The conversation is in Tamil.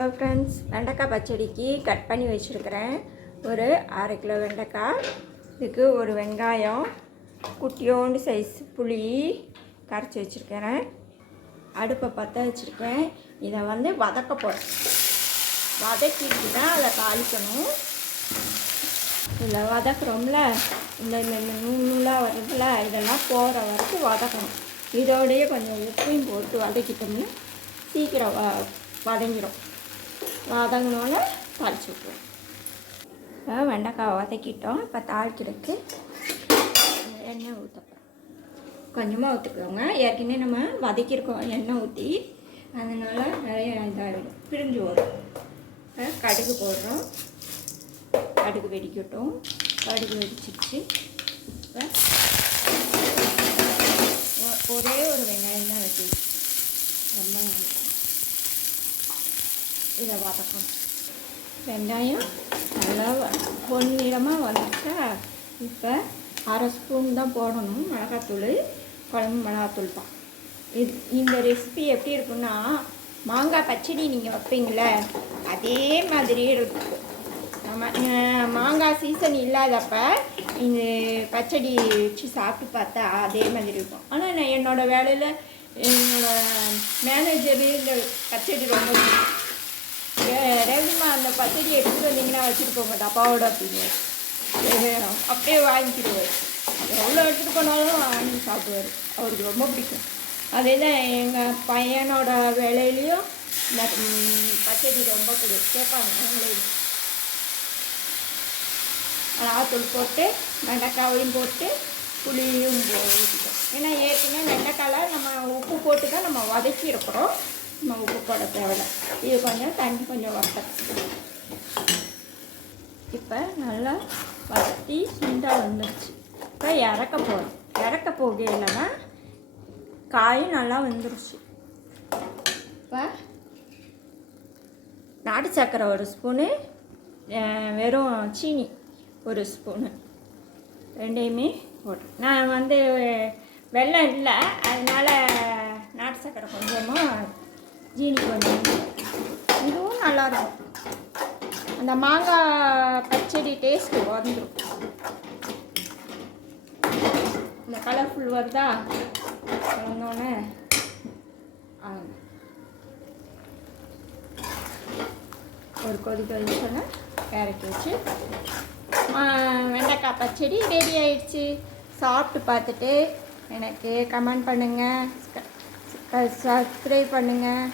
ஹலோ ஃப்ரெண்ட்ஸ், வெண்டைக்காய் பச்சடிக்கு கட் பண்ணி வச்சுருக்கிறேன். ஒரு 1/2 கிலோ வெண்டைக்காய், இதுக்கு ஒரு வெங்காயம், குட்டியோண்டு சைஸ் புளி கரைச்சி வச்சுருக்கிறேன். அடுப்பை பற்ற வச்சுருக்கேன். இதை வதக்க போகிறேன். வதக்கிட்டு தான் அதை தாளிக்கணும். இதில் வதக்குறோம்ல, இந்த நூலாக வருதுல, இதெல்லாம் போகிற வரைக்கும் வதக்கணும். இதோடையே கொஞ்சம் உப்பையும் போட்டு வதக்கிட்டோம்னா சீக்கிரம் வதங்கிடும். வதங்கினோன்னு தாளிச்சு விட்டுருவோம். இப்போ வெண்டைக்காய் வதக்கிட்டோம். இப்போ தாளிக்கிறதுக்கு எண்ணெய் ஊற்றப்போம். கொஞ்சமாக ஊற்றிக்கோங்க. ஏற்கனவே நம்ம வதக்கியிருக்கோம் எண்ணெய் ஊற்றி, அதனால் நிறைய இதாகிடும், பிரிஞ்சு வரும். கடுகு போடுறோம். கடுகு வெடிக்கட்டும். கடுகு வெடிச்சிடுச்சு. இப்போ ஒரே ஒரு வெங்காயம் தான் வெட்டி ரொம்ப இதை வதக்கணும். வெங்காயம் நல்லா பொன்னிறமாக வந்துச்சா, இப்போ 1/2 ஸ்பூன் தான் போடணும் மிளகாத்தூள். குழம்பு மிளகாத்தூள் தான். இந்த ரெசிபி எப்படி இருக்குன்னா, மாங்காய் பச்சடி நீங்கள் வைப்பீங்களே அதே மாதிரி இருக்கும். நம்ம மாங்காய் சீசன் இல்லாதப்ப இந்த பச்சடி வச்சு சாப்பிட்டு பார்த்தா அதே மாதிரி இருக்கும். ஆனால் நான் என்னோடய வேலையில் என்னோடய மேனேஜரு இந்த பச்சடி ரொம்ப ரேவதிமா அந்த பச்சடி எடுத்துகிட்டு வந்தீங்கன்னா வச்சுட்டு போங்க டப்பாவோட அப்படின்னு அப்படியே வாங்கிக்கிடுவார். எவ்வளோ எடுத்துகிட்டு போனாலும் வாங்கி சாப்பிடுவார். அவருக்கு ரொம்ப பிடிக்கும். அதே தான் எங்கள் பையனோட வேலையிலையும் இந்த பச்சடி ரொம்ப பிடிக்கும். கேட்பாங்க அவங்களே. மிளகாத்தூள் போட்டு வெண்டைக்காவையும் போட்டு புளியும் ஊற்றிட்டோம். ஏன்னா ஏற்கனவே வெண்டைக்காயில் நம்ம உப்பு போட்டு தான் நம்ம வதக்கி இருக்கிறோம். நம்ம உப்பு போட தேவையில்லை. இது கொஞ்சம் தண்ணி கொஞ்சம் வதக்கி இப்போ நல்லா வதக்கி சுண்டாக வந்துடுச்சு. இப்போ இறக்க போகிறோம். இறக்க போகையில்னா காயும் நல்லா வந்துடுச்சு. இப்போ நாட்டு சர்க்கரை ஒரு ஸ்பூனு, வெறும் சீனி ஒரு ஸ்பூனு, ரெண்டையுமே போட்டேன். நான் வெல்லம் இல்லை, அதனால் நாட்டு சர்க்கரை கொஞ்சமாக, ஜீனி கொஞ்சம். இதுவும் நல்லாயிருக்கும். அந்த மாங்காய் பச்சடி டேஸ்ட்டு வந்துடும். இந்த கலர்ஃபுல் வருதா வந்தோடனே ஒரு கொதிச்சோன்னா இறக்கி வச்சு வெண்டைக்காய் பச்சடி ரெடி ஆயிடுச்சு. சாப்பிட்டு பார்த்துட்டு எனக்கு கமெண்ட் பண்ணுங்கள், சப்ஸ்கிரைப் பண்ணுங்கள்.